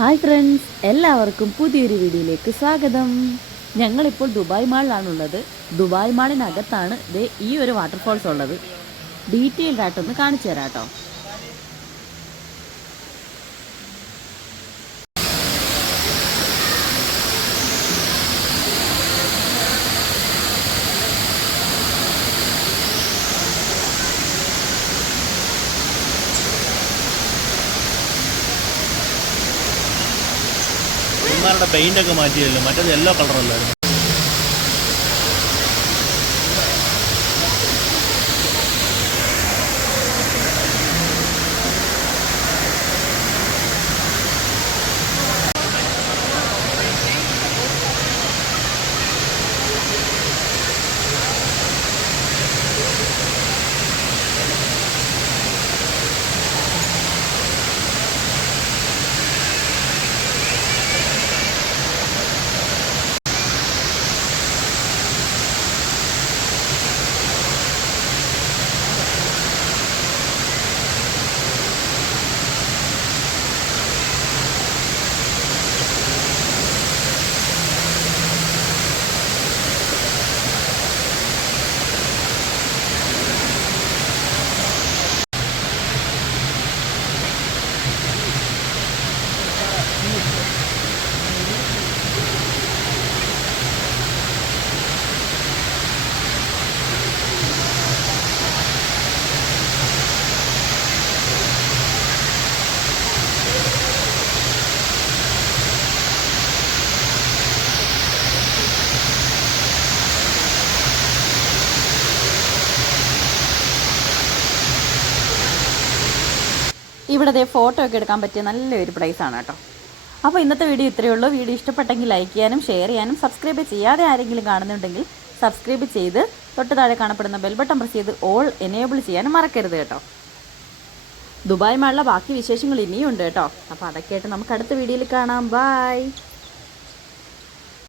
Hi friends, എല്ലാവർക്കും പുതിയൊരു വീഡിയോയിലേക്ക് സ്വാഗതം. ഞങ്ങളിപ്പോൾ ദുബായ് മാളിലാണുള്ളത്. ദുബായ് മാളിനകത്താണ് ഈ ഒരു വാട്ടർഫോൾസ് ഉള്ളത്. ഡീറ്റെയിൽഡ് ആയിട്ടൊന്ന് കാണിച്ചു തരാം കേട്ടോ. പെയിന്റ് ഒക്കെ മാറ്റിയല്ലോ, മറ്റേത് യെല്ലോ കളറല്ലായിരുന്നു. ഇവിടെ ഫോട്ടോ ഒക്കെ എടുക്കാൻ പറ്റിയ നല്ലൊരു പ്ലേസാണ് കേട്ടോ. അപ്പോൾ ഇന്നത്തെ വീഡിയോ ഇത്രയേ ഉള്ളൂ. വീഡിയോ ഇഷ്ടപ്പെട്ടെങ്കിൽ ലൈക്ക് ചെയ്യാനും ഷെയർ ചെയ്യാനും സബ്സ്ക്രൈബ് ചെയ്യാതെ ആരെങ്കിലും കാണുന്നുണ്ടെങ്കിൽ സബ്സ്ക്രൈബ് ചെയ്ത് തൊട്ട് താഴെ കാണപ്പെടുന്ന ബെൽ ബട്ടൺ പ്രസ് ചെയ്ത് ഓൾ എനേബിൾ ചെയ്യാനും മറക്കരുത് കേട്ടോ. ദുബായ് മാളിലെ ബാക്കി വിശേഷങ്ങൾ ഇനിയും ഉണ്ട് കേട്ടോ. അപ്പോൾ അതൊക്കെ ആയിട്ട് നമുക്ക് അടുത്ത വീഡിയോയിൽ കാണാം. ബൈ.